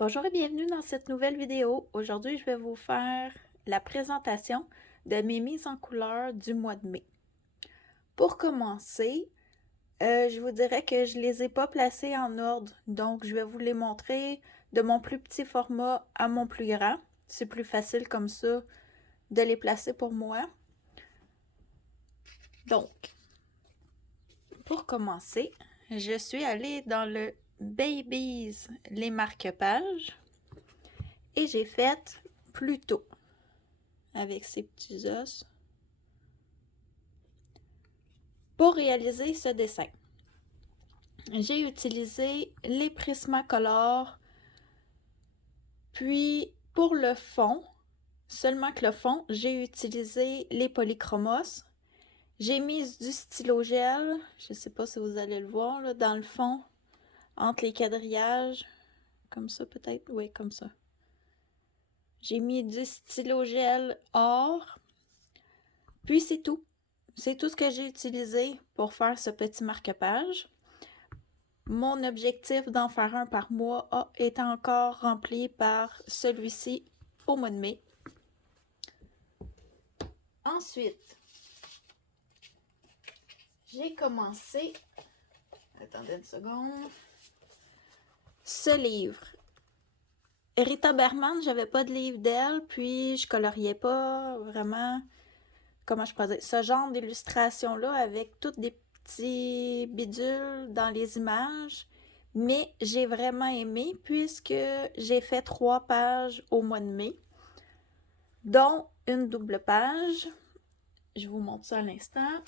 Bonjour et bienvenue dans cette nouvelle vidéo. Aujourd'hui, je vais vous faire la présentation de mes mises en couleur du mois de mai. Pour commencer, je vous dirais que je ne les ai pas placées en ordre, donc je vais vous les montrer de mon plus petit format à mon plus grand. C'est plus facile comme ça de les placer pour moi. Donc, pour commencer, je suis allée dans le Babies, les marque-pages, et j'ai fait Pluto avec ses petits os pour réaliser ce dessin. J'ai utilisé les Prismacolor, puis pour le fond, seulement que le fond, j'ai utilisé les Polychromos. J'ai mis du stylo gel, je ne sais pas si vous allez le voir, là, dans le fond, entre les quadrillages, comme ça peut-être, oui, comme ça. J'ai mis du stylo gel or, puis c'est tout. C'est tout ce que j'ai utilisé pour faire ce petit marque-page. Mon objectif d'en faire un par mois est encore rempli par celui-ci au mois de mai. Ensuite, j'ai commencé, attendez une seconde, ce livre. Rita Berman, j'avais pas de livre d'elle, puis je coloriais pas vraiment, comment je pourrais dire, ce genre d'illustration-là avec toutes des petits bidules dans les images. Mais j'ai vraiment aimé puisque j'ai fait 3 pages au mois de mai, dont une double page. Je vous montre ça à l'instant.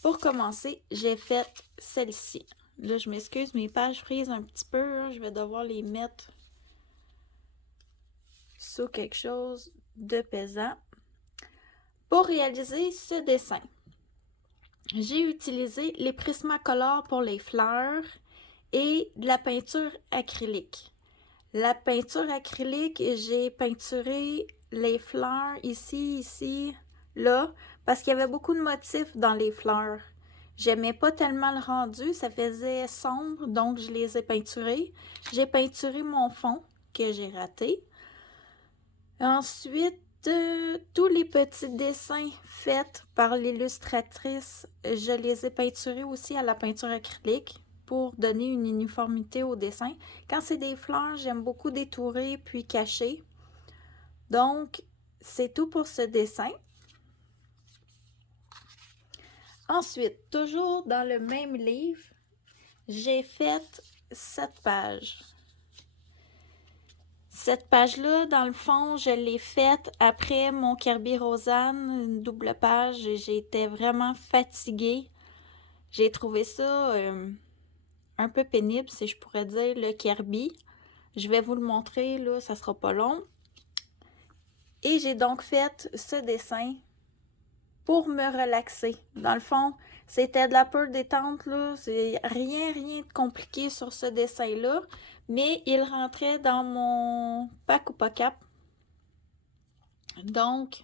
Pour commencer, j'ai fait celle-ci. Là, je m'excuse, mes pages frisent un petit peu. Je vais devoir les mettre sous quelque chose de pesant. Pour réaliser ce dessin, j'ai utilisé les Prismacolor pour les fleurs et de la peinture acrylique. La peinture acrylique, j'ai peinturé les fleurs ici, là, parce qu'il y avait beaucoup de motifs dans les fleurs. J'aimais pas tellement le rendu, ça faisait sombre, donc je les ai peinturés. J'ai peinturé mon fond, que j'ai raté. Ensuite, tous les petits dessins faits par l'illustratrice, je les ai peinturés aussi à la peinture acrylique pour donner une uniformité au dessin. Quand c'est des fleurs, j'aime beaucoup détourer puis cacher. Donc, c'est tout pour ce dessin. Ensuite, toujours dans le même livre, j'ai fait cette page. Cette page-là, dans le fond, je l'ai faite après mon Kirby Rosanne, une double page. J'étais vraiment fatiguée. J'ai trouvé ça un peu pénible, si je pourrais dire, le Kirby. Je vais vous le montrer, là, ça sera pas long. Et j'ai donc fait ce dessin pour me relaxer. Dans le fond, c'était de la pure détente, là. C'est rien de compliqué sur ce dessin-là. Mais il rentrait dans mon pack ou pas cap. Donc,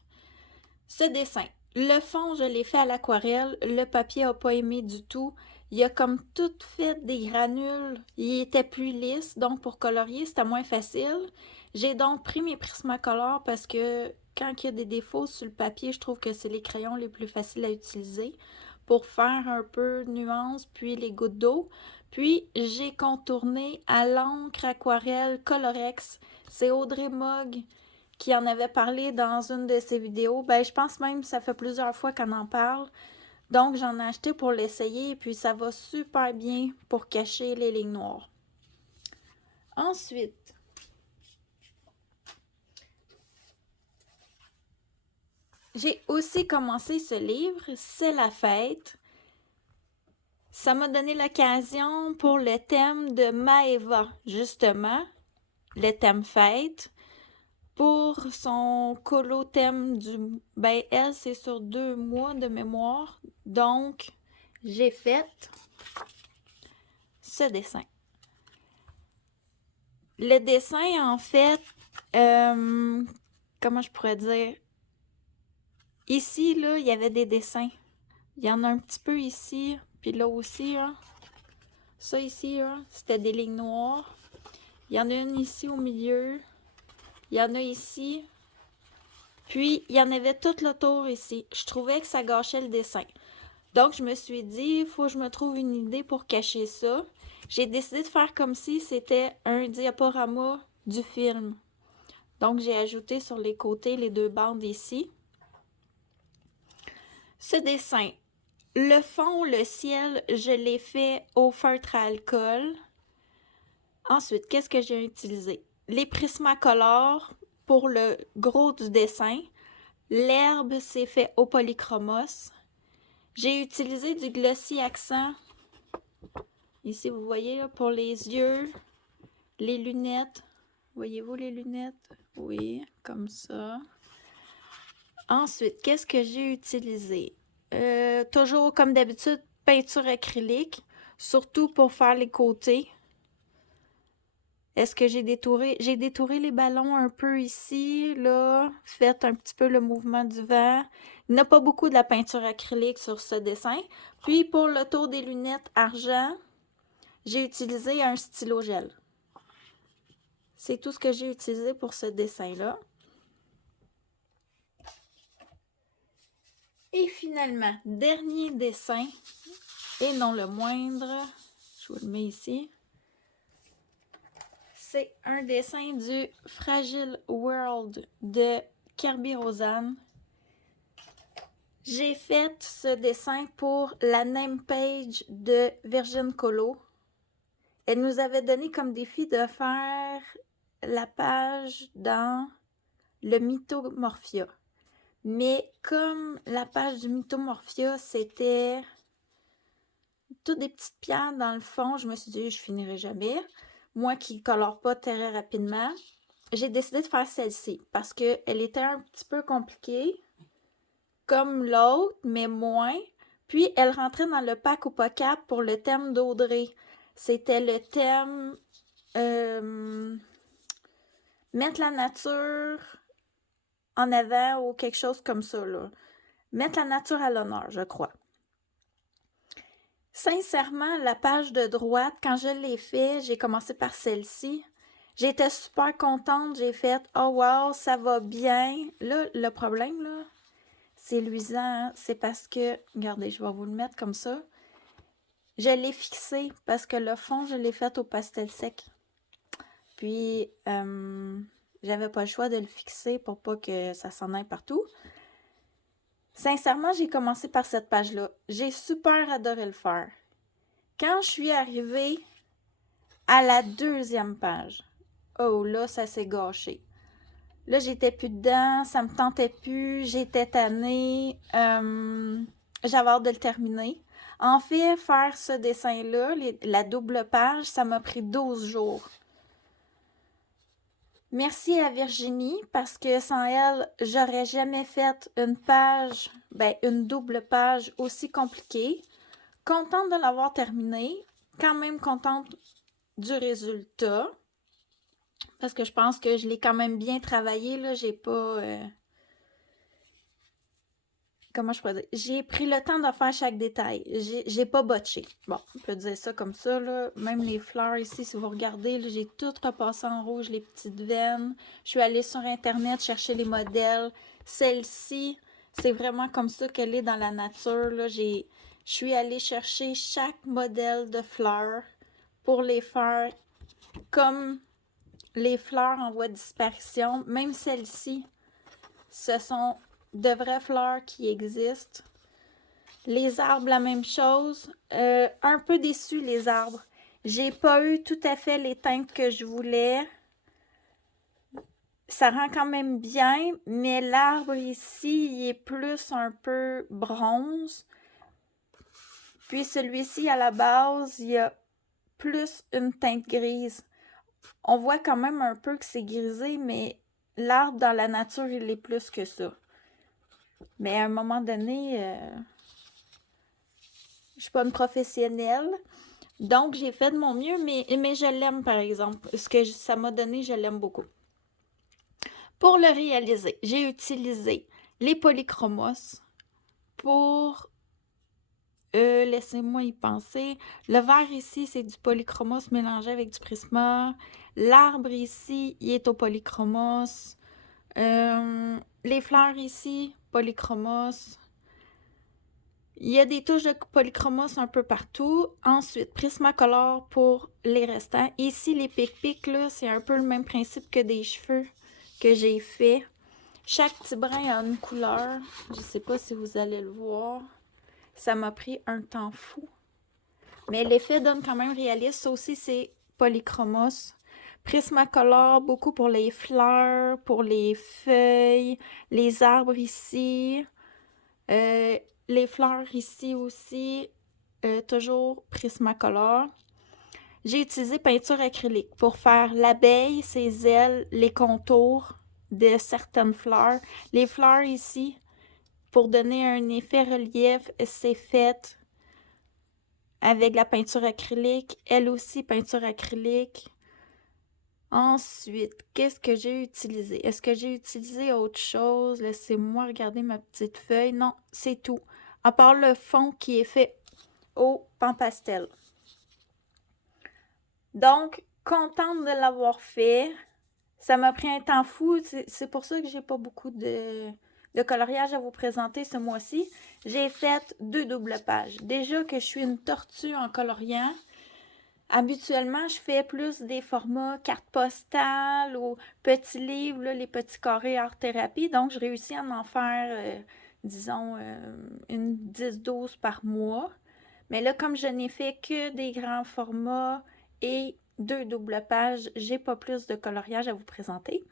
ce dessin. Le fond, je l'ai fait à l'aquarelle. Le papier n'a pas aimé du tout. Il a comme tout fait des granules. Il était plus lisse, donc pour colorier, c'était moins facile. J'ai donc pris mes Prismacolor parce que quand il y a des défauts sur le papier, je trouve que c'est les crayons les plus faciles à utiliser pour faire un peu de nuance, puis les gouttes d'eau. Puis, j'ai contourné à l'encre aquarelle Colorex. C'est Audrey Mogg qui en avait parlé dans une de ses vidéos. Ben, je pense même que ça fait plusieurs fois qu'on en parle. Donc, j'en ai acheté pour l'essayer et puis ça va super bien pour cacher les lignes noires. Ensuite, j'ai aussi commencé ce livre, C'est la fête. Ça m'a donné l'occasion pour le thème de Maeva, justement, le thème fête. Pour son colo thème du... Ben, elle, c'est sur 2 mois de mémoire. Donc, j'ai fait ce dessin. Le dessin, en fait, comment je pourrais dire? Ici, là, il y avait des dessins. Il y en a un petit peu ici, puis là aussi, là. Ça ici, là, c'était des lignes noires. Il y en a une ici au milieu. Il y en a ici. Puis, il y en avait tout le tour ici. Je trouvais que ça gâchait le dessin. Donc, je me suis dit, il faut que je me trouve une idée pour cacher ça. J'ai décidé de faire comme si c'était un diaporama du film. Donc, j'ai ajouté sur les côtés les deux bandes ici. Ce dessin, le fond, le ciel, je l'ai fait au feutre à alcool. Ensuite, qu'est-ce que j'ai utilisé? Les Prismacolor pour le gros du dessin. L'herbe, c'est fait au polychromos. J'ai utilisé du glossy accent. Ici, vous voyez, là, pour les yeux, les lunettes. Voyez-vous les lunettes? Oui, comme ça. Ensuite, qu'est-ce que j'ai utilisé? Toujours, comme d'habitude, peinture acrylique, surtout pour faire les côtés. Est-ce que j'ai détouré? J'ai détouré les ballons un peu ici, là. Faites un petit peu le mouvement du vent. Il n'y a pas beaucoup de la peinture acrylique sur ce dessin. Puis, pour le tour des lunettes argent, j'ai utilisé un stylo gel. C'est tout ce que j'ai utilisé pour ce dessin-là. Et finalement, dernier dessin, et non le moindre, je vous le mets ici. C'est un dessin du Fragile World de Kirby Rosanne. J'ai fait ce dessin pour la name page de Virgin Colo. Elle nous avait donné comme défi de faire la page dans le Mythomorphia. Mais comme la page du Mythomorphia, c'était toutes des petites pierres dans le fond, je me suis dit, je finirai jamais. Moi qui ne colore pas très rapidement, j'ai décidé de faire celle-ci parce qu'elle était un petit peu compliquée, comme l'autre, mais moins. Puis, elle rentrait dans le pack au POCAP pour le thème d'Audrey. C'était le thème mettre la nature en avant ou quelque chose comme ça, là. Mettre la nature à l'honneur, je crois. Sincèrement, la page de droite, quand je l'ai fait, j'ai commencé par celle-ci. J'étais super contente, j'ai fait « Oh wow, ça va bien! » Là, le problème, là, c'est luisant, hein? C'est parce que, regardez, je vais vous le mettre comme ça. Je l'ai fixé parce que le fond, je l'ai fait au pastel sec. Puis, j'avais pas le choix de le fixer pour pas que ça s'en aille partout. Sincèrement, j'ai commencé par cette page-là. J'ai super adoré le faire. Quand je suis arrivée à la deuxième page, oh là, ça s'est gâché. Là, j'étais plus dedans, ça me tentait plus, j'étais tannée, j'avais hâte de le terminer. En fait, faire ce dessin-là, la double page, ça m'a pris 12 jours. Merci à Virginie, parce que sans elle, j'aurais jamais fait une page, une double page aussi compliquée. Contente de l'avoir terminée, quand même contente du résultat, parce que je pense que je l'ai quand même bien travaillé, là, j'ai pas... comment je pourrais dire? J'ai pris le temps de faire chaque détail. J'ai pas botché. Bon, on peut dire ça comme ça, là. Même les fleurs ici, si vous regardez, là, j'ai tout repassé en rouge, les petites veines. Je suis allée sur Internet chercher les modèles. Celle-ci, c'est vraiment comme ça qu'elle est dans la nature, là. Je suis allée chercher chaque modèle de fleurs pour les faire comme les fleurs en voie de disparition. Même celle-ci, ce sont de vraies fleurs qui existent. Les arbres, la même chose. Un peu déçu, les arbres. J'ai pas eu tout à fait les teintes que je voulais. Ça rend quand même bien, mais l'arbre ici, il est plus un peu bronze. Puis celui-ci, à la base, il y a plus une teinte grise. On voit quand même un peu que c'est grisé, mais l'arbre dans la nature, il est plus que ça. Mais à un moment donné, je suis pas une professionnelle. Donc, j'ai fait de mon mieux, mais je l'aime, par exemple. Ce que ça m'a donné, je l'aime beaucoup. Pour le réaliser, j'ai utilisé les polychromos pour Laissez-moi y penser. Le vert ici, c'est du polychromos mélangé avec du prisma. L'arbre ici, il est au polychromos. Les fleurs ici, polychromos. Il y a des touches de polychromos un peu partout. Ensuite, Prismacolor pour les restants. Ici, les pic-pics, là, c'est un peu le même principe que des cheveux que j'ai fait. Chaque petit brin a une couleur. Je sais pas si vous allez le voir. Ça m'a pris un temps fou. Mais l'effet donne quand même réaliste. Ça aussi, c'est polychromos. Prismacolor, beaucoup pour les fleurs, pour les feuilles, les arbres ici. Les fleurs ici aussi, toujours Prismacolor. J'ai utilisé peinture acrylique pour faire l'abeille, ses ailes, les contours de certaines fleurs. Les fleurs ici, pour donner un effet relief, c'est fait avec la peinture acrylique. Elle aussi, peinture acrylique. Ensuite, qu'est-ce que j'ai utilisé? Est-ce que j'ai utilisé autre chose? Laissez-moi regarder ma petite feuille. Non, c'est tout. À part le fond qui est fait au pan pastel. Donc, contente de l'avoir fait. Ça m'a pris un temps fou. C'est pour ça que j'ai pas beaucoup de coloriage à vous présenter ce mois-ci. J'ai fait 2 doubles pages. Déjà que je suis une tortue en coloriant. Habituellement, je fais plus des formats carte postale ou petits livres, là, les petits carrés art-thérapie. Donc, je réussis à en faire, disons, une 10-12 par mois. Mais là, comme je n'ai fait que des grands formats et 2 doubles pages, j'ai pas plus de coloriage à vous présenter.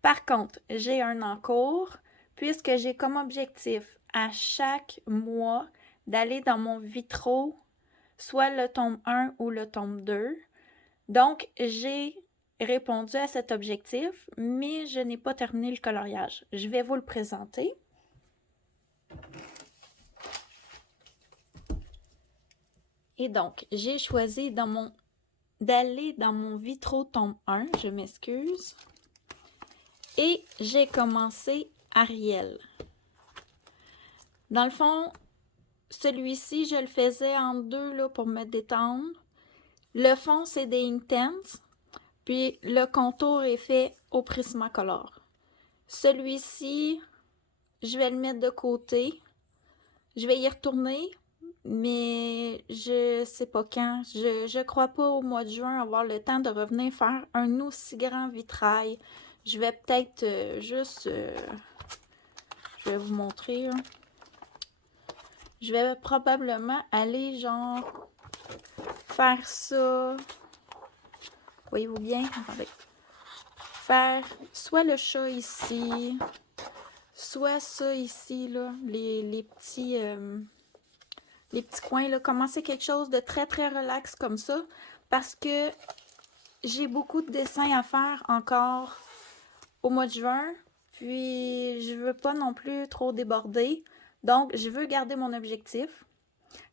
Par contre, j'ai un en cours, puisque j'ai comme objectif à chaque mois d'aller dans mon vitro, soit le tome 1 ou le tome 2. Donc, j'ai répondu à cet objectif, mais je n'ai pas terminé le coloriage. Je vais vous le présenter. Et donc, j'ai choisi d'aller dans mon vitro tome 1, je m'excuse. Et j'ai commencé Ariel. Dans le fond, celui-ci, je le faisais en 2 là, pour me détendre. Le fond, c'est des Intense, puis le contour est fait au Prismacolor. Celui-ci, je vais le mettre de côté. Je vais y retourner, mais je sais pas quand. Je crois pas au mois de juin avoir le temps de revenir faire un aussi grand vitrail. Je vais peut-être juste... je vais vous montrer. Hein. Je vais probablement aller genre faire ça. Voyez-vous bien? Attendez. Faire soit le chat ici, soit ça ici, là, les petits coins, là. Commencer quelque chose de très, très relax comme ça, parce que j'ai beaucoup de dessins à faire encore au mois de juin, puis je veux pas non plus trop déborder, donc je veux garder mon objectif.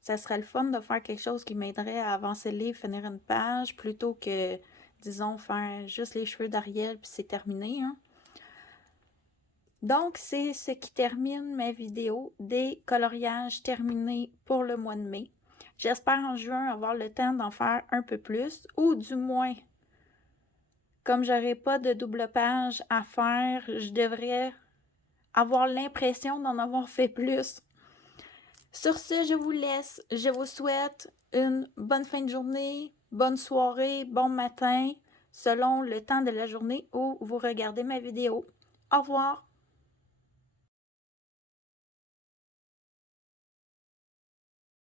Ça serait le fun de faire quelque chose qui m'aiderait à avancer le livre, finir une page, plutôt que, disons, faire juste les cheveux d'Ariel, puis c'est terminé, hein. Donc, c'est ce qui termine ma vidéo des coloriages terminés pour le mois de mai. J'espère en juin avoir le temps d'en faire un peu plus, ou du moins, comme j'aurai pas de double page à faire, je devrais avoir l'impression d'en avoir fait plus. Sur ce, je vous laisse. Je vous souhaite une bonne fin de journée, bonne soirée, bon matin, selon le temps de la journée où vous regardez ma vidéo. Au revoir!